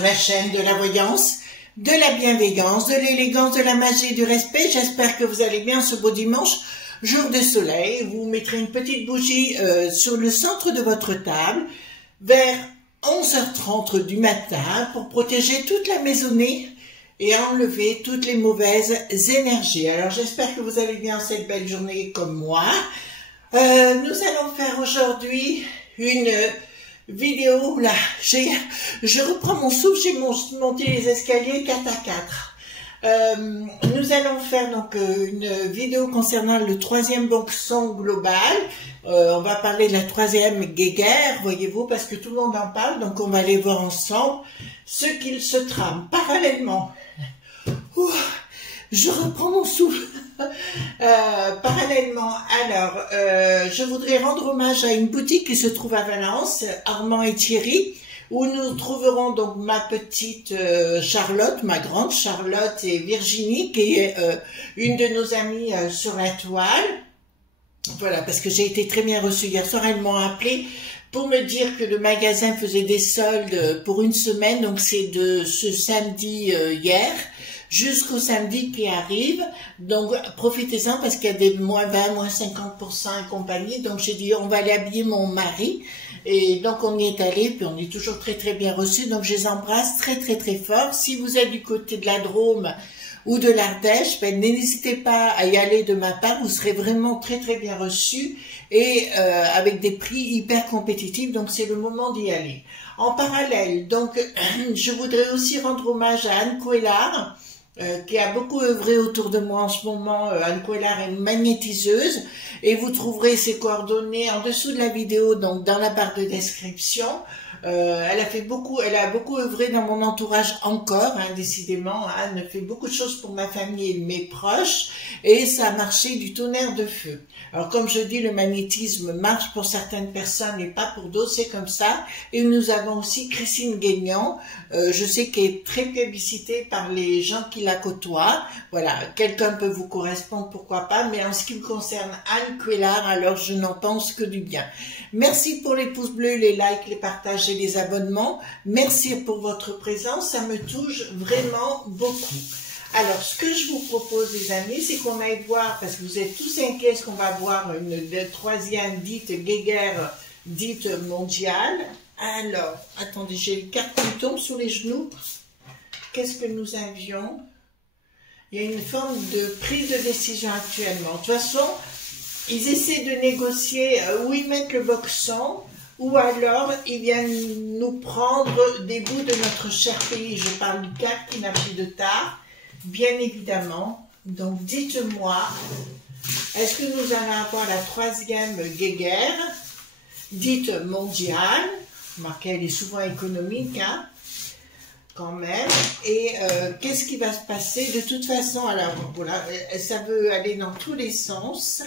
sur la chaîne de la voyance, de la bienveillance, de l'élégance, de la magie, du respect. J'espère que vous allez bien ce beau dimanche, jour de soleil. Vous mettrez une petite bougie sur le centre de votre table vers 11h30 du matin pour protéger toute la maisonnée et enlever toutes les mauvaises énergies. Alors j'espère que vous allez bien cette belle journée comme moi. Nous allons faire aujourd'hui une vidéo, là, je reprends mon souffle, j'ai monté les escaliers 4 à 4. Nous allons faire donc une vidéo concernant le 3e boxon global. On va parler de la 3e guéguerre, voyez-vous, parce que tout le monde en parle, donc on va aller voir ensemble ce qu'il se trame. Parallèlement, je reprends mon souffle. Parallèlement, alors, je voudrais rendre hommage à une boutique qui se trouve à Valence, Armand et Thierry, où nous trouverons donc ma petite Charlotte, ma grande Charlotte et Virginie, qui est une de nos amies sur la toile. Voilà, parce que j'ai été très bien reçue hier soir, elles m'ont appelé pour me dire que le magasin faisait des soldes pour une semaine, donc c'est de ce samedi hier jusqu'au samedi qui arrive, donc profitez-en parce qu'il y a des moins 20, moins 50% et compagnie, donc j'ai dit on va aller habiller mon mari, et donc on y est allé, puis on est toujours très très bien reçus, donc je les embrasse très très très fort. Si vous êtes du côté de la Drôme ou de l'Ardèche, ben, n'hésitez pas à y aller de ma part, vous serez vraiment très très bien reçus, et avec des prix hyper compétitifs, donc c'est le moment d'y aller. En parallèle, donc je voudrais aussi rendre hommage à Anne Couellard, qui a beaucoup œuvré autour de moi en ce moment. Anne Couellard est magnétiseuse et vous trouverez ses coordonnées en dessous de la vidéo, donc dans la barre de description. Elle a beaucoup œuvré dans mon entourage encore, hein, décidément. Anne fait beaucoup de choses pour ma famille et mes proches, et ça a marché du tonnerre de feu. Alors comme je dis, le magnétisme marche pour certaines personnes et pas pour d'autres, c'est comme ça. Et nous avons aussi Christine Guignon, je sais qu'elle est très plébiscitée par les gens qui la côtoient. Voilà, quelqu'un peut vous correspondre, pourquoi pas, mais en ce qui me concerne Anne Couellard, alors je n'en pense que du bien. Merci pour les pouces bleus, les likes, les partages et les abonnements. Merci pour votre présence, ça me touche vraiment beaucoup. Alors, ce que je vous propose, les amis, c'est qu'on aille voir, parce que vous êtes tous inquiets, est-ce qu'on va voir une 3e dite guéguerre, dite mondiale. Alors, attendez, j'ai les cartes qui me tombent sur les genoux. Qu'est-ce que nous avions? Il y a une forme de prise de décision actuellement. De toute façon, ils essaient de négocier où ils mettent le boxon, ou alors ils viennent nous prendre des bouts de notre cher pays. Je parle du Cap qui n'a plus de tard. Bien évidemment, donc dites-moi, est-ce que nous allons avoir la 3e guéguerre, dite mondiale, remarquez, elle est souvent économique, hein, quand même, et qu'est-ce qui va se passer? De toute façon, alors voilà, ça veut aller dans tous les sens.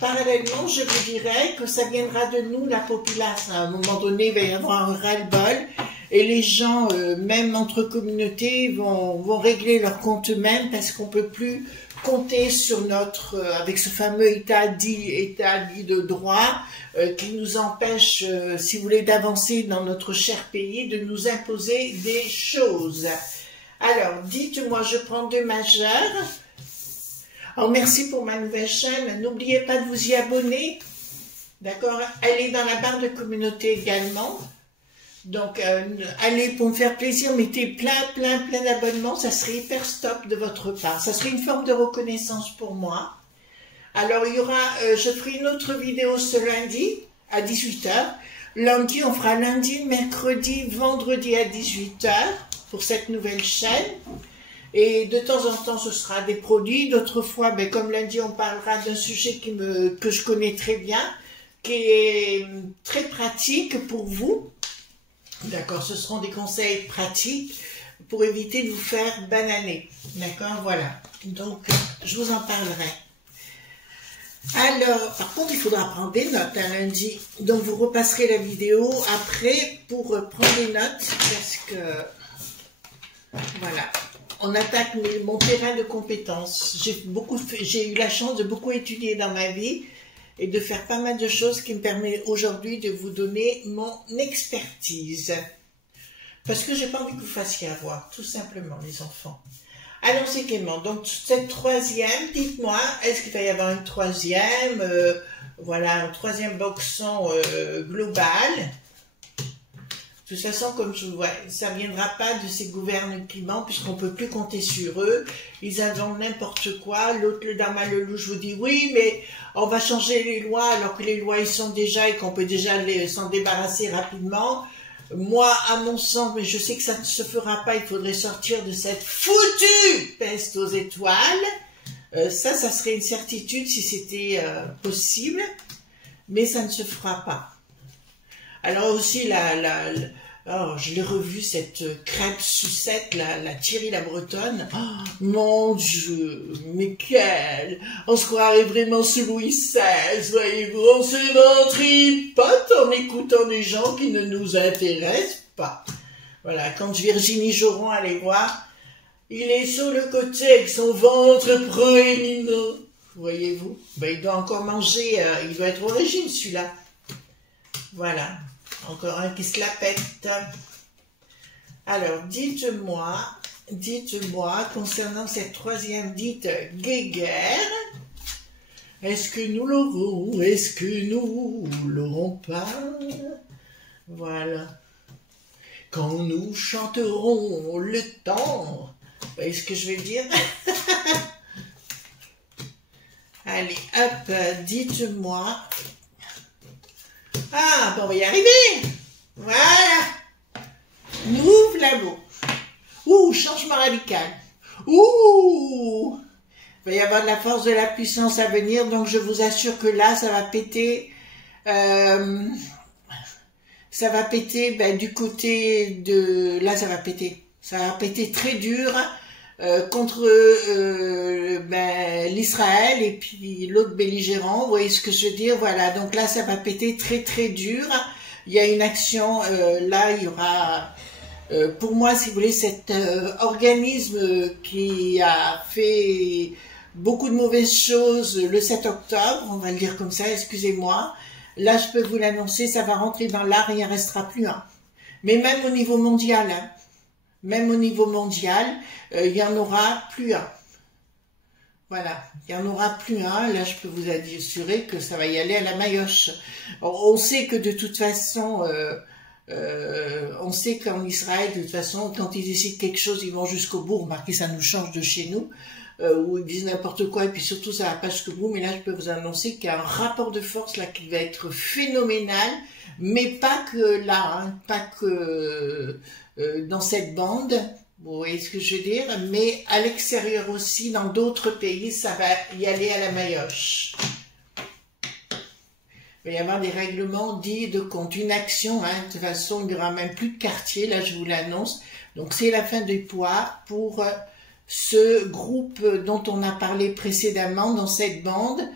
Parallèlement, je vous dirais que ça viendra de nous, la population. À un moment donné, il va y avoir un ras-le-bol. Et les gens, même entre communautés, vont régler leur compte eux-mêmes parce qu'on ne peut plus compter sur notre, avec ce fameux état dit de droit qui nous empêche, si vous voulez, d'avancer dans notre cher pays, de nous imposer des choses. Alors, dites-moi, je prends 2 majeurs. Alors, merci pour ma nouvelle chaîne. N'oubliez pas de vous y abonner. D'accord? Elle est dans la barre de communauté également. Donc, allez, pour me faire plaisir, mettez plein d'abonnements, ça serait hyper stop de votre part. Ça serait une forme de reconnaissance pour moi. Alors, il y aura, je ferai une autre vidéo ce lundi à 18h. Lundi, on fera lundi, mercredi, vendredi à 18h pour cette nouvelle chaîne. Et de temps en temps, ce sera des produits. D'autres fois, ben, comme lundi, on parlera d'un sujet que je connais très bien, qui est très pratique pour vous. D'accord, ce seront des conseils pratiques pour éviter de vous faire bananer. D'accord, voilà. Donc, je vous en parlerai. Alors, par contre, il faudra prendre des notes un lundi. Donc, vous repasserez la vidéo après pour prendre des notes parce que, voilà, on attaque mon terrain de compétences. J'ai eu la chance de beaucoup étudier dans ma vie et de faire pas mal de choses qui me permettent aujourd'hui de vous donner mon expertise. Parce que j'ai pas envie que vous fassiez avoir, tout simplement, les enfants. Allons-y Clément, donc cette troisième, dites-moi, est-ce qu'il va y avoir une troisième, voilà, un troisième boxon global? De toute façon, comme je vous vois, ça ne viendra pas de ces gouvernements puisqu'on ne peut plus compter sur eux. Ils inventent n'importe quoi. L'autre, le Dharma le loup, je vous dis oui, mais on va changer les lois alors que les lois ils sont déjà et qu'on peut déjà s'en débarrasser rapidement. Moi, à mon sens, mais je sais que ça ne se fera pas, il faudrait sortir de cette foutue peste aux étoiles. Ça serait une certitude si c'était possible, mais ça ne se fera pas. Alors aussi, oh, je l'ai revu, cette crêpe sucette, la Thierry la Bretonne. Oh, mon Dieu, mais quelle! On se croirait vraiment sous Louis XVI, voyez-vous. On se ventripote en écoutant des gens qui ne nous intéressent pas. Voilà, quand Virginie Joron allait voir, il est sur le côté avec son ventre proéminent. Voyez-vous? Ben, il doit encore manger, il doit être au régime celui-là. Voilà. Encore un qui se la pète. Alors, dites-moi, concernant cette troisième dite guéguerre, est-ce que nous l'aurons, est-ce que nous l'aurons pas? Voilà. Quand nous chanterons le temps, vous voyez ce que je vais dire? Allez, hop, dites-moi. Ah, bon, on va y arriver. Voilà. Ouvre la bouche. Ouh, changement radical. Ouh. Il va y avoir de la force, de la puissance à venir, donc je vous assure que là, ça va péter. Ça va péter du côté de... Là, ça va péter. Ça va péter très dur contre l'Israël et puis l'autre belligérant. Vous voyez ce que je veux dire? Voilà, donc là, ça va péter très très dur. Il y a une action, là, il y aura... pour moi, si vous voulez, cet organisme qui a fait beaucoup de mauvaises choses le 7 octobre, on va le dire comme ça, excusez-moi. Là, je peux vous l'annoncer, ça va rentrer dans l'art et il n'en restera plus un. Mais même au niveau mondial, hein, même au niveau mondial, il n'y en aura plus un. Voilà, il n'y en aura plus un. Là, je peux vous assurer que ça va y aller à la maillotche. On sait que de toute façon... on sait qu'en Israël, de toute façon, quand ils décident quelque chose, ils vont jusqu'au bout. Remarquez, ça nous change de chez nous, où ils disent n'importe quoi, et puis surtout, ça va pas jusqu'au bout. Mais là, je peux vous annoncer qu'il y a un rapport de force là qui va être phénoménal, mais pas que là, hein, pas que dans cette bande. Vous voyez ce que je veux dire? Mais à l'extérieur aussi, dans d'autres pays, ça va y aller à la maillotche. Il va y avoir des règlements dits de compte, une action, hein, de toute façon il n'y aura même plus de quartier, là je vous l'annonce. Donc c'est la fin des poids pour ce groupe dont on a parlé précédemment dans cette bande,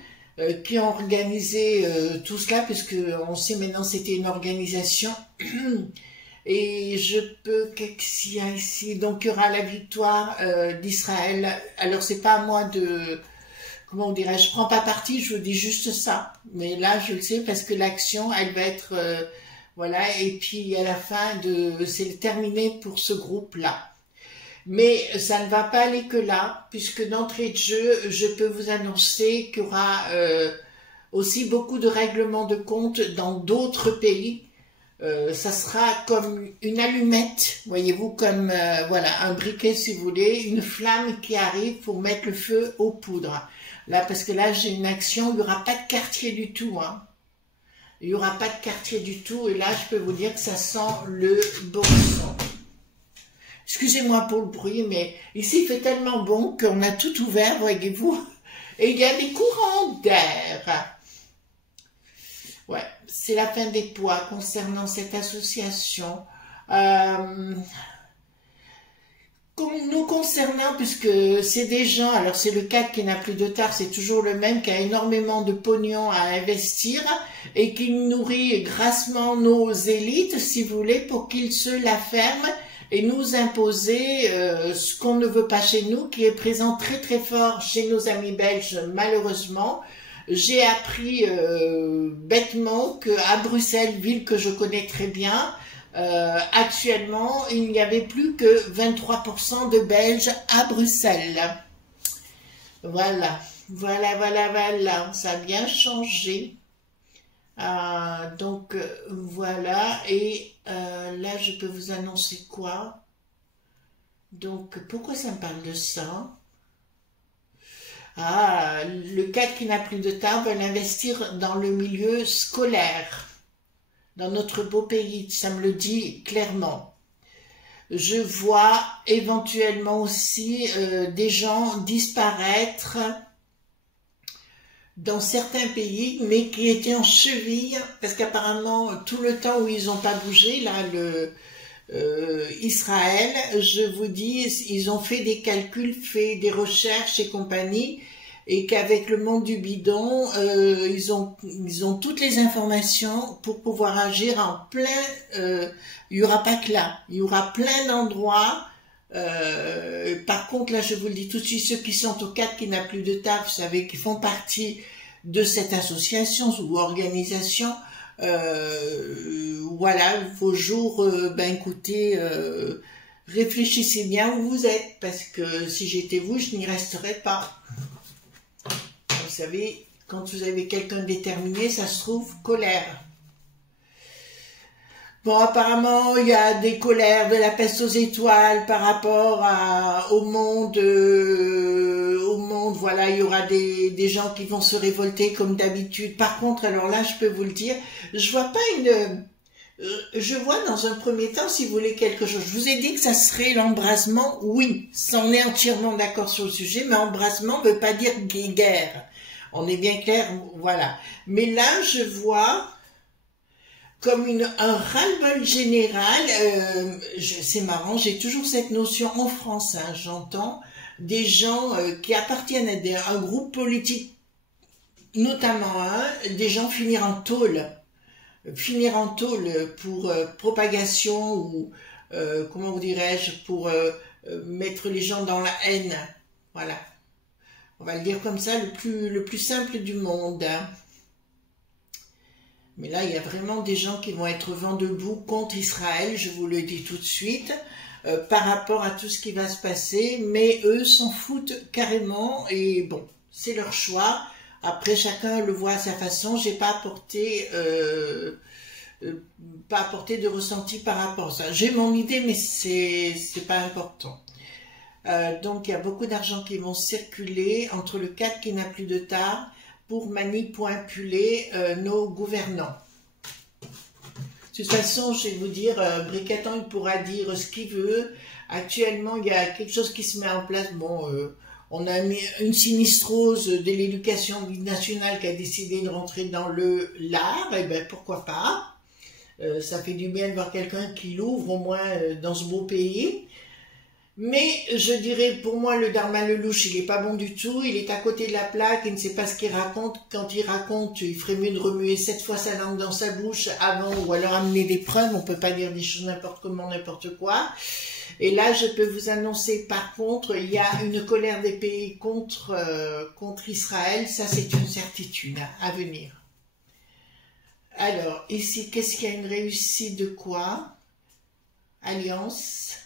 qui ont organisé tout cela, puisque on sait maintenant c'était une organisation. Et je peux qu'est-ce qu'il y a ici, donc il y aura la victoire d'Israël. Alors c'est pas à moi de... Comment on dirait, je prends pas parti, je vous dis juste ça. Mais là, je le sais parce que l'action, elle va être, voilà, et puis à la fin, c'est terminé pour ce groupe-là. Mais ça ne va pas aller que là, puisque d'entrée de jeu, je peux vous annoncer qu'il y aura aussi beaucoup de règlements de compte dans d'autres pays. Ça sera comme une allumette, voyez-vous, comme voilà, un briquet si vous voulez, une flamme qui arrive pour mettre le feu aux poudres. Là, parce que là, j'ai une action, il n'y aura pas de quartier du tout. Hein. Il n'y aura pas de quartier du tout. Et là, je peux vous dire que ça sent le bon sang. Excusez-moi pour le bruit, mais ici, il fait tellement bon qu'on a tout ouvert, voyez-vous. Et il y a des courants d'air. Ouais, c'est la fin des poids concernant cette association. Nous concernant, puisque c'est des gens, alors c'est le CAC qui n'a plus de tard, c'est toujours le même, qui a énormément de pognon à investir et qui nourrit grassement nos élites, si vous voulez, pour qu'ils se la ferment et nous imposer ce qu'on ne veut pas chez nous, qui est présent très très fort chez nos amis belges, malheureusement. j'ai appris bêtement qu'à Bruxelles, ville que je connais très bien, actuellement, il n'y avait plus que 23% de Belges à Bruxelles. Voilà, voilà, ça a bien changé. Donc voilà, et là je peux vous annoncer quoi? Donc pourquoi ça me parle de ça? Le cadre qui n'a plus de temps veut investir dans le milieu scolaire, dans notre beau pays, ça me le dit clairement. Je vois éventuellement aussi des gens disparaître dans certains pays, mais qui étaient en cheville, parce qu'apparemment, tout le temps où ils n'ont pas bougé, là, Israël, je vous dis, ils ont fait des calculs, fait des recherches et compagnie, et qu'avec le monde du bidon, ils ont toutes les informations pour pouvoir agir en plein, il n'y aura pas que là, il y aura plein d'endroits. Par contre, là, je vous le dis tout de suite, ceux qui sont au cadre qui n'a plus de table, vous savez, qui font partie de cette association ou organisation, voilà, vos jours, écoutez, réfléchissez bien où vous êtes, parce que si j'étais vous, je n'y resterais pas. Vous savez, quand vous avez quelqu'un déterminé, ça se trouve colère. Bon, apparemment, il y a des colères de la peste aux étoiles par rapport au monde, voilà, il y aura des gens qui vont se révolter comme d'habitude. Par contre, alors là, je peux vous le dire, je vois pas je vois dans un premier temps, si vous voulez quelque chose, je vous ai dit que ça serait l'embrasement, oui, ça, on est entièrement d'accord sur le sujet, mais embrasement ne veut pas dire guerre. On est bien clair, voilà. Mais là, je vois comme un ras-le-bol général, c'est marrant, j'ai toujours cette notion en France, hein, j'entends, des gens qui appartiennent à un groupe politique, notamment des gens finir en tôle pour propagation ou, comment vous dirais-je, pour mettre les gens dans la haine, voilà. On va le dire comme ça, le plus simple du monde, hein. Mais là, il y a vraiment des gens qui vont être vent debout contre Israël, je vous le dis tout de suite, par rapport à tout ce qui va se passer, mais eux s'en foutent carrément, et bon, c'est leur choix. Après, chacun le voit à sa façon, j'ai pas apporté de ressenti par rapport à ça. J'ai mon idée, mais c'est pas important. Donc, il y a beaucoup d'argent qui vont circuler entre le cadre qui n'a plus de tard, pour manipuler nos gouvernants. De toute façon, je vais vous dire, Bricaton, il pourra dire ce qu'il veut. Actuellement, il y a quelque chose qui se met en place. Bon, on a mis une sinistrose de l'éducation nationale qui a décidé de rentrer dans l'art, et ben pourquoi pas. Ça fait du bien de voir quelqu'un qui l'ouvre, au moins dans ce beau pays. Mais je dirais, pour moi, le Darman Lelouch, il est pas bon du tout, il est à côté de la plaque, il ne sait pas ce qu'il raconte. Quand il raconte, il ferait mieux de remuer 7 fois sa langue dans sa bouche avant, ou alors amener des preuves, on peut pas dire des choses n'importe comment, n'importe quoi. Et là, je peux vous annoncer, par contre, il y a une colère des pays contre Israël, ça c'est une certitude à venir. Alors, ici, qu'est-ce qu'il y a une réussite de quoi? Alliance.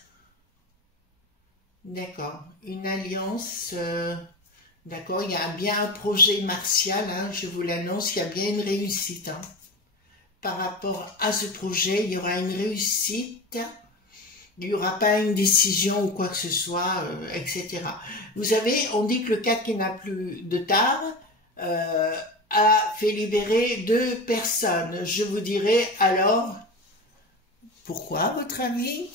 D'accord, une alliance, d'accord, il y a bien un projet martial, hein, je vous l'annonce, il y a bien une réussite. Hein. Par rapport à ce projet, il y aura une réussite, il n'y aura pas une décision ou quoi que ce soit, etc. Vous savez, on dit que le cadre qui n'a plus de tard a fait libérer 2 personnes. Je vous dirai alors, pourquoi à votre avis?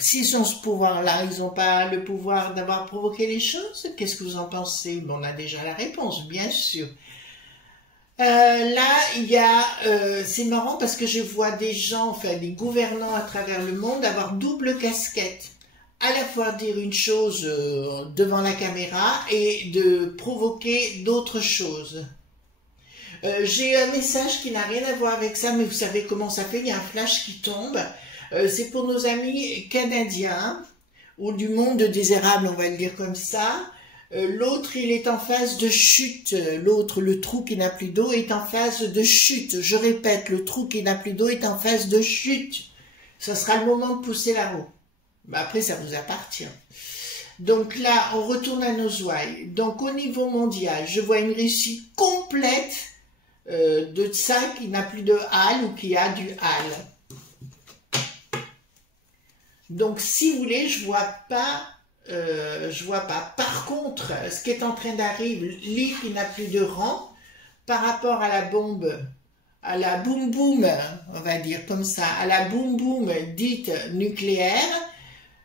S'ils ont ce pouvoir-là, ils n'ont pas le pouvoir d'avoir provoqué les choses? Qu'est-ce que vous en pensez? Bon, on a déjà la réponse, bien sûr. Là, il y a, c'est marrant parce que je vois des gens, enfin des gouvernants à travers le monde avoir double casquette. À la fois dire une chose devant la caméra et de provoquer d'autres choses. J'ai un message qui n'a rien à voir avec ça, mais vous savez comment ça fait, il y a un flash qui tombe. C'est pour nos amis canadiens, ou du monde désérable, on va le dire comme ça. L'autre, il est en phase de chute. L'autre, le trou qui n'a plus d'eau, est en phase de chute. Je répète, le trou qui n'a plus d'eau est en phase de chute. Ça sera le moment de pousser la roue. Mais après, ça vous appartient. Donc là, on retourne à nos ouailles. Donc au niveau mondial, je vois une réussite complète de ça qui n'a plus de hal ou qui a du hal. Donc si vous voulez, je vois pas. Par contre, ce qui est en train d'arriver, Lee qui n'a plus de rang, par rapport à la bombe, à la boum boum, on va dire comme ça, à la boum boum dite nucléaire,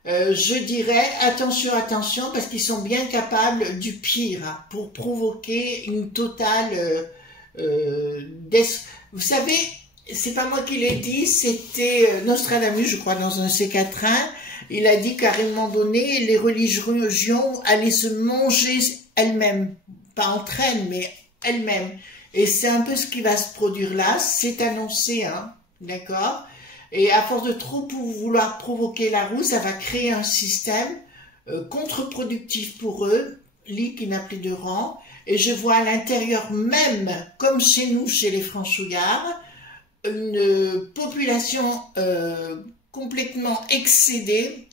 je dirais attention, attention, parce qu'ils sont bien capables du pire pour provoquer une totale vous savez, c'est pas moi qui l'ai dit, c'était Nostradamus, je crois, dans un C4.1. Il a dit qu'à un moment donné, les religions allaient se manger elles-mêmes, pas entre elles, mais elles-mêmes. Et c'est un peu ce qui va se produire là, c'est annoncé, hein, d'accord? Et à force de trop vouloir provoquer la roue, ça va créer un système contre-productif pour eux, Lee qui n'a plus de rang. Et je vois à l'intérieur même, comme chez nous, chez les franchouillards, une population complètement excédée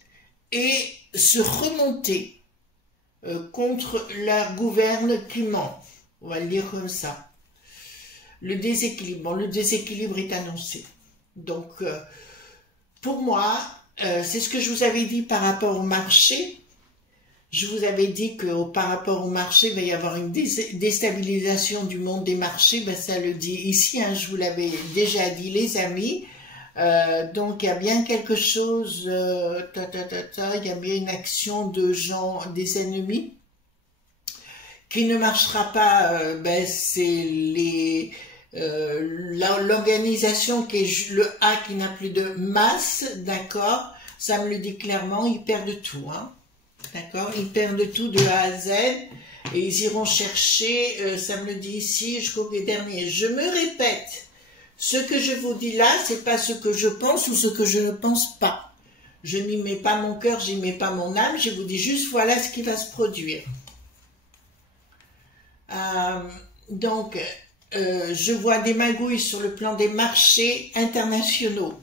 et se remonter contre la gouverne qui ment. On va le dire comme ça. Le déséquilibre. Bon, le déséquilibre est annoncé. Donc, pour moi, c'est ce que je vous avais dit par rapport au marché. Je vous avais dit que par rapport au marché, il va y avoir une déstabilisation du monde des marchés. Ben, ça le dit ici, hein, je vous l'avais déjà dit, les amis. Donc, il y a bien quelque chose, il y a bien une action de gens, des ennemis, qui ne marchera pas. Ben, c'est l'organisation qui est le A qui n'a plus de masse, d'accord? Ça me le dit clairement, ils perdent tout, hein. D'accord, ils perdent tout de A à Z et ils iront chercher, ça me le dit ici, jusqu'au dernier. Je me répète, ce que je vous dis là, c'est pas ce que je pense ou ce que je ne pense pas. Je n'y mets pas mon cœur, j'y mets pas mon âme, je vous dis juste voilà ce qui va se produire. Donc, je vois des magouilles sur le plan des marchés internationaux.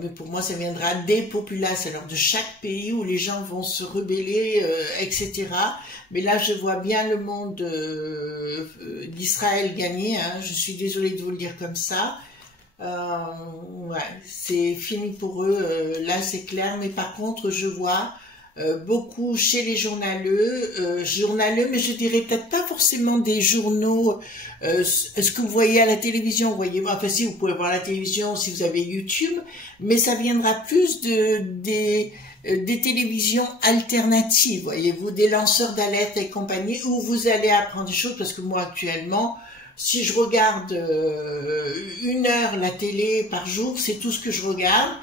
Mais pour moi, ça viendra des populations, alors de chaque pays où les gens vont se rebeller, etc. Mais là, je vois bien le monde d'Israël gagner. Hein. Je suis désolée de vous le dire comme ça. Ouais, c'est fini pour eux. Là, c'est clair. Mais par contre, je vois beaucoup chez les journaleux, mais je dirais peut-être pas forcément des journaux. Ce que vous voyez à la télévision, vous voyez, enfin si vous pouvez voir la télévision si vous avez YouTube, mais ça viendra plus des télévisions alternatives, voyez-vous, des lanceurs d'alerte et compagnie, où vous allez apprendre des choses, parce que moi actuellement, si je regarde 1 heure la télé par jour, c'est tout ce que je regarde.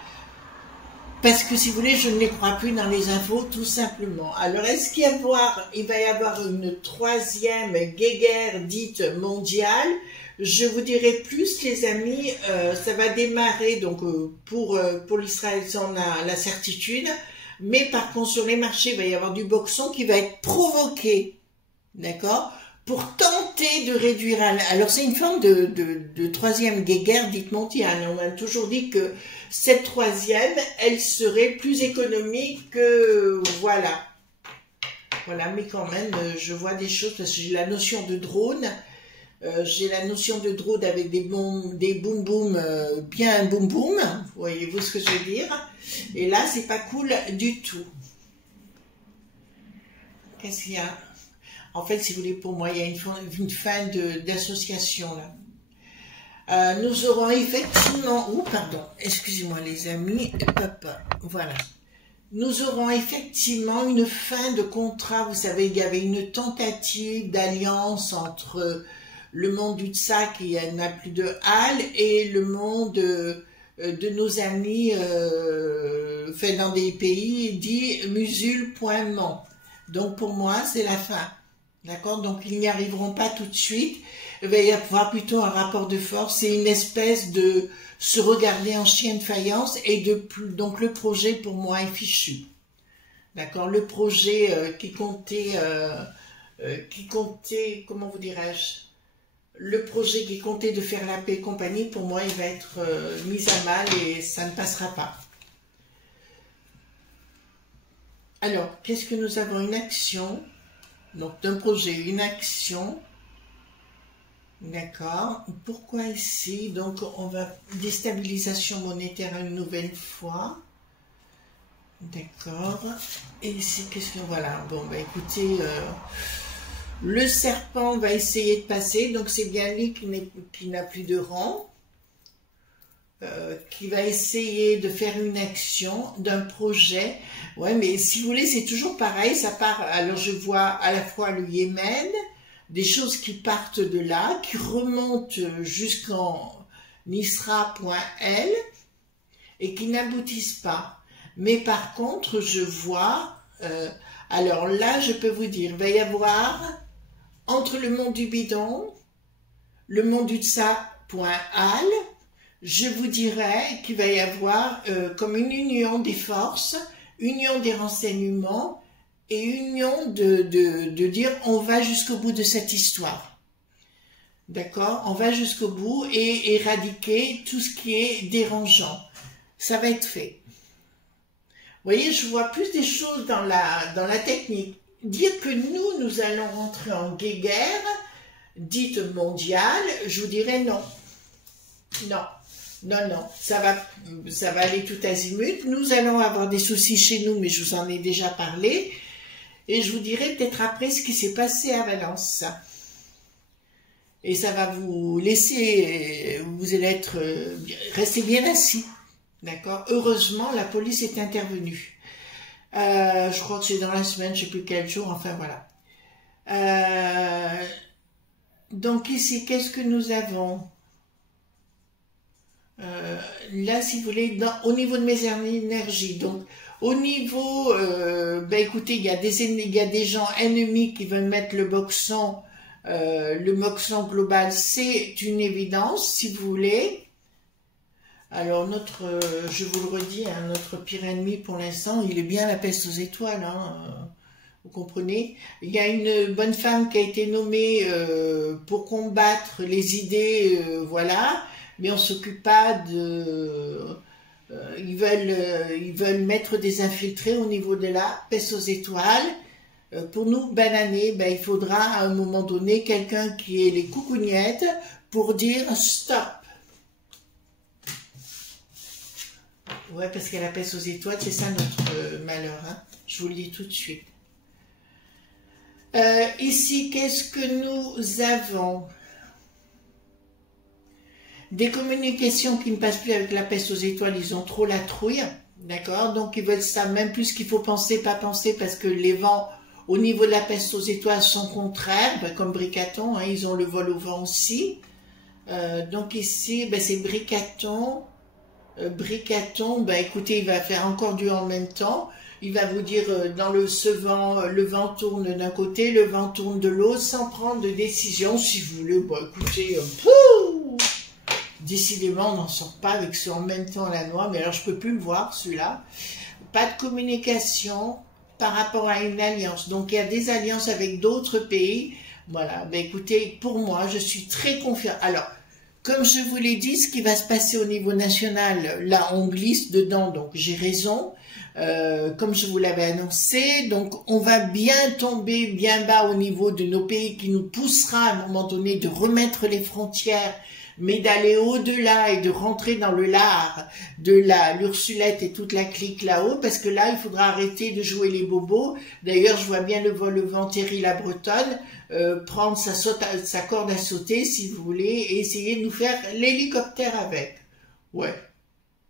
Parce que si vous voulez, je ne les crois plus dans les infos, tout simplement. Alors, est-ce qu'il va y avoir une troisième guéguerre dite mondiale? Je vous dirai plus, les amis, ça va démarrer, donc pour l'Israël, on a la certitude, mais par contre, sur les marchés, il va y avoir du boxon qui va être provoqué, d'accord, pour tenter de réduire. Alors, c'est une forme de troisième guéguerre dite mondiale. On a toujours dit que cette troisième, elle serait plus économique que... Voilà. Voilà, mais quand même, je vois des choses, parce que j'ai la notion de drone. J'ai la notion de drone avec des boum boum, bien boum boum. Voyez-vous ce que je veux dire? Et là, c'est pas cool du tout. Qu'est-ce qu'il y a? En fait, si vous voulez, pour moi, il y a une fin d'association là. Nous aurons effectivement, pardon, excusez-moi les amis, voilà. Nous aurons effectivement une fin de contrat. Vous savez, il y avait une tentative d'alliance entre le monde du Tsa qui n'a plus de hal et le monde de nos amis fait dans des pays dits musulmans. Donc pour moi, c'est la fin. D'accord? Donc ils n'y arriveront pas tout de suite. Il va y avoir plutôt un rapport de force et une espèce de se regarder en chien de faïence, et donc le projet pour moi est fichu. D'accord, le projet comment vous dirais-je, le projet qui comptait de faire la paix et compagnie, pour moi, il va être mis à mal et ça ne passera pas. Alors, qu'est-ce que nous avons? Une action, donc d'un projet, une action. D'accord. Pourquoi ici? Donc, on va déstabilisation monétaire une nouvelle fois. D'accord. Et ici, qu'est-ce que... Voilà. Bon, bah écoutez, le serpent va essayer de passer. Donc, c'est bien lui qui n'a plus de rang. Qui va essayer de faire une action d'un projet. Ouais, mais si vous voulez, c'est toujours pareil. Ça part... Alors, je vois à la fois le Yémen, des choses qui partent de là, qui remontent jusqu'en Nisra.l et qui n'aboutissent pas. Mais par contre, je vois, alors là, je peux vous dire, il va y avoir, entre le monde du bidon, le monde du tsa.al, je vous dirais qu'il va y avoir comme une union des forces, union des renseignements, et union de dire on va jusqu'au bout de cette histoire. D'accord? On va jusqu'au bout et éradiquer tout ce qui est dérangeant. Ça va être fait. Vous voyez, je vois plus des choses dans la technique. Dire que nous allons rentrer en guerre, dite mondiale, je vous dirais non. Non. Non, non, ça va aller tout azimut. Nous allons avoir des soucis chez nous, mais je vous en ai déjà parlé. Et je vous dirai peut-être après ce qui s'est passé à Valence. Et ça va vous laisser, vous allez rester bien assis. D'accord? Heureusement, la police est intervenue. Je crois que c'est dans la semaine, je ne sais plus quel jour, enfin voilà. Donc ici, qu'est-ce que nous avons? Là, si vous voulez, au niveau de mes énergies, donc au niveau, ben écoutez, il y a des gens ennemis qui veulent mettre le boxon global, c'est une évidence, si vous voulez. Alors je vous le redis, hein, notre pire ennemi pour l'instant, il est bien la peste aux étoiles, hein, vous comprenez. Il y a une bonne femme qui a été nommée pour combattre les idées, voilà. Mais on ne s'occupe pas de... ils veulent mettre des infiltrés au niveau de la peste aux étoiles. Pour nous bananer, ben, il faudra à un moment donné quelqu'un qui ait les coucougnettes pour dire stop. Ouais, parce que la peste aux étoiles, c'est ça notre malheur. Hein. Je vous le dis tout de suite. Ici, qu'est-ce que nous avons ? Des communications qui ne passent plus avec la peste aux étoiles, ils ont trop la trouille, d'accord? Donc ils veulent ça, même plus qu'il faut penser, pas penser, parce que les vents au niveau de la peste aux étoiles sont contraires, ben, comme Bricaton, hein, ils ont le vol au vent aussi. Donc ici, ben, c'est Bricaton. Bricaton, ben, écoutez, il va faire encore du en même temps. Il va vous dire, dans le vent tourne d'un côté, le vent tourne de l'autre, sans prendre de décision, si vous voulez. Bon, écoutez, décidément, on n'en sort pas avec ce en même temps la noix, mais alors je peux plus le voir, celui-là. Pas de communication par rapport à une alliance. Donc, il y a des alliances avec d'autres pays. Voilà, ben écoutez, pour moi, je suis très confiante. Alors, comme je vous l'ai dit, ce qui va se passer au niveau national, là, on glisse dedans, donc j'ai raison. Comme je vous l'avais annoncé, donc on va bien tomber bien bas au niveau de nos pays qui nous poussera à un moment donné de remettre les frontières, mais d'aller au-delà et de rentrer dans le lard de l'Ursulette et toute la clique là-haut, parce que là, il faudra arrêter de jouer les bobos. D'ailleurs, je vois bien le vent Thierry la Bretonne prendre sa corde à sauter, si vous voulez, et essayer de nous faire l'hélicoptère avec. Ouais.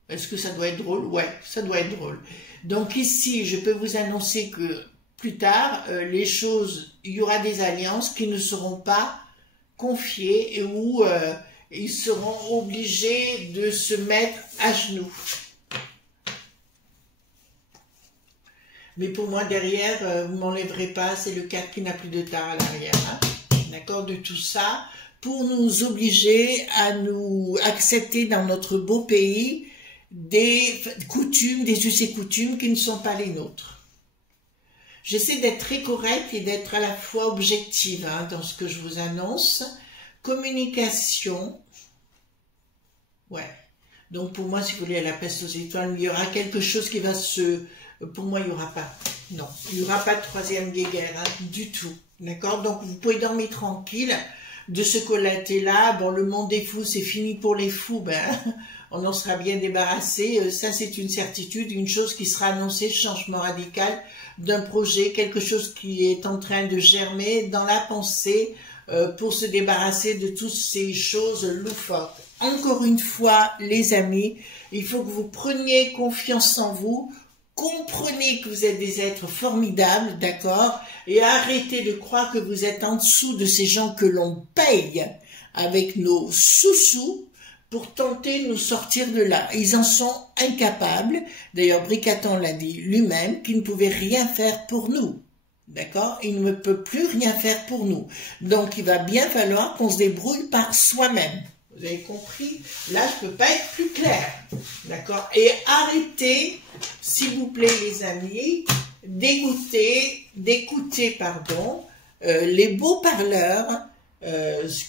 Est-ce que ça doit être drôle? Ouais, ça doit être drôle. Donc ici, je peux vous annoncer que plus tard, les choses, il y aura des alliances qui ne seront pas confiées et où ils seront obligés de se mettre à genoux. Mais pour moi, derrière, vous ne m'enlèverez pas, c'est le 4 qui n'a plus de tard à l'arrière. Hein, d'accord, de tout ça, pour nous obliger à nous accepter dans notre beau pays des coutumes, des us et coutumes qui ne sont pas les nôtres. J'essaie d'être très correcte et d'être à la fois objective hein, dans ce que je vous annonce. Communication. Ouais. Donc pour moi, si vous voulez, à la peste aux étoiles, il y aura quelque chose qui va se... Pour moi, il n'y aura pas. Non, il n'y aura pas de troisième guerre, hein, du tout. D'accord? Donc vous pouvez dormir tranquille de ce côté-là. Bon, le monde des fous, c'est fini pour les fous. Ben, on en sera bien débarrassé. Ça, c'est une certitude, une chose qui sera annoncée, changement radical d'un projet, quelque chose qui est en train de germer dans la pensée pour se débarrasser de toutes ces choses loufoques. Encore une fois, les amis, il faut que vous preniez confiance en vous, comprenez que vous êtes des êtres formidables, d'accord, et arrêtez de croire que vous êtes en dessous de ces gens que l'on paye avec nos sous-sous pour tenter de nous sortir de là. Ils en sont incapables. D'ailleurs, Bricatan l'a dit lui-même, qu'il ne pouvait rien faire pour nous. D'accord? Il ne peut plus rien faire pour nous. Donc, il va bien falloir qu'on se débrouille par soi-même. Vous avez compris? Là, je ne peux pas être plus clair. D'accord? Et arrêtez, s'il vous plaît, les amis, d'écouter, les beaux parleurs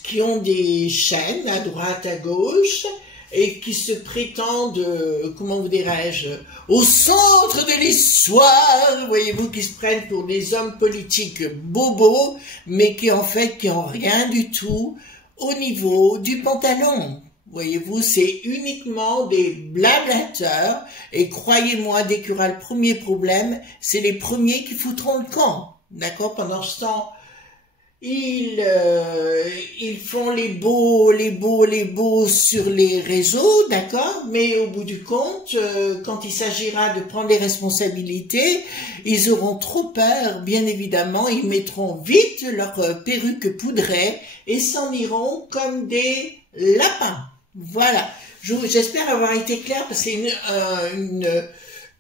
qui ont des chaînes à droite, à gauche, et qui se prétendent, comment vous dirais-je, au centre de l'histoire, voyez-vous, qui se prennent pour des hommes politiques bobos, mais qui en fait, qui n'ont rien du tout au niveau du pantalon. Voyez-vous, c'est uniquement des blablateurs, et croyez-moi, dès qu'il y aura le premier problème, c'est les premiers qui foutront le camp. D'accord? Pendant ce temps, ils font les beaux sur les réseaux, d'accord, mais au bout du compte, quand il s'agira de prendre les responsabilités, ils auront trop peur, bien évidemment, ils mettront vite leur perruque poudrée et s'en iront comme des lapins. Voilà, j'espère avoir été claire parce que c'est une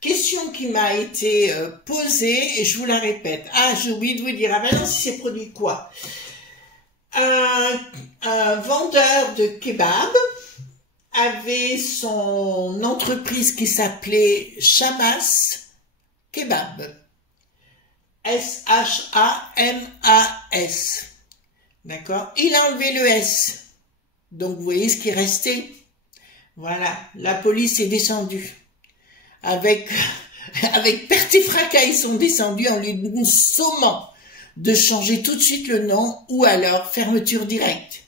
question qui m'a été posée et je vous la répète. Ah, j'ai oublié de vous dire, ah ben non, si c'est produit quoi? Un vendeur de kebab avait son entreprise qui s'appelait Shamas Kebab. S-H-A-M-A-S. D'accord? Il a enlevé le S. Donc, vous voyez ce qui restait. Voilà, la police est descendue. Avec perte et fracas, ils sont descendus en lui sommant de changer tout de suite le nom ou alors fermeture directe.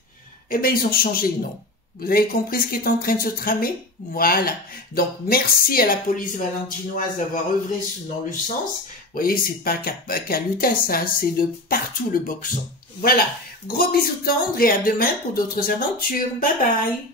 Eh bien, ils ont changé de nom. Vous avez compris ce qui est en train de se tramer? Voilà. Donc, merci à la police valentinoise d'avoir œuvré dans le sens. Vous voyez, c'est pas qu'à Lutèce, hein, c'est de partout le boxon. Voilà. Gros bisous tendres et à demain pour d'autres aventures. Bye bye.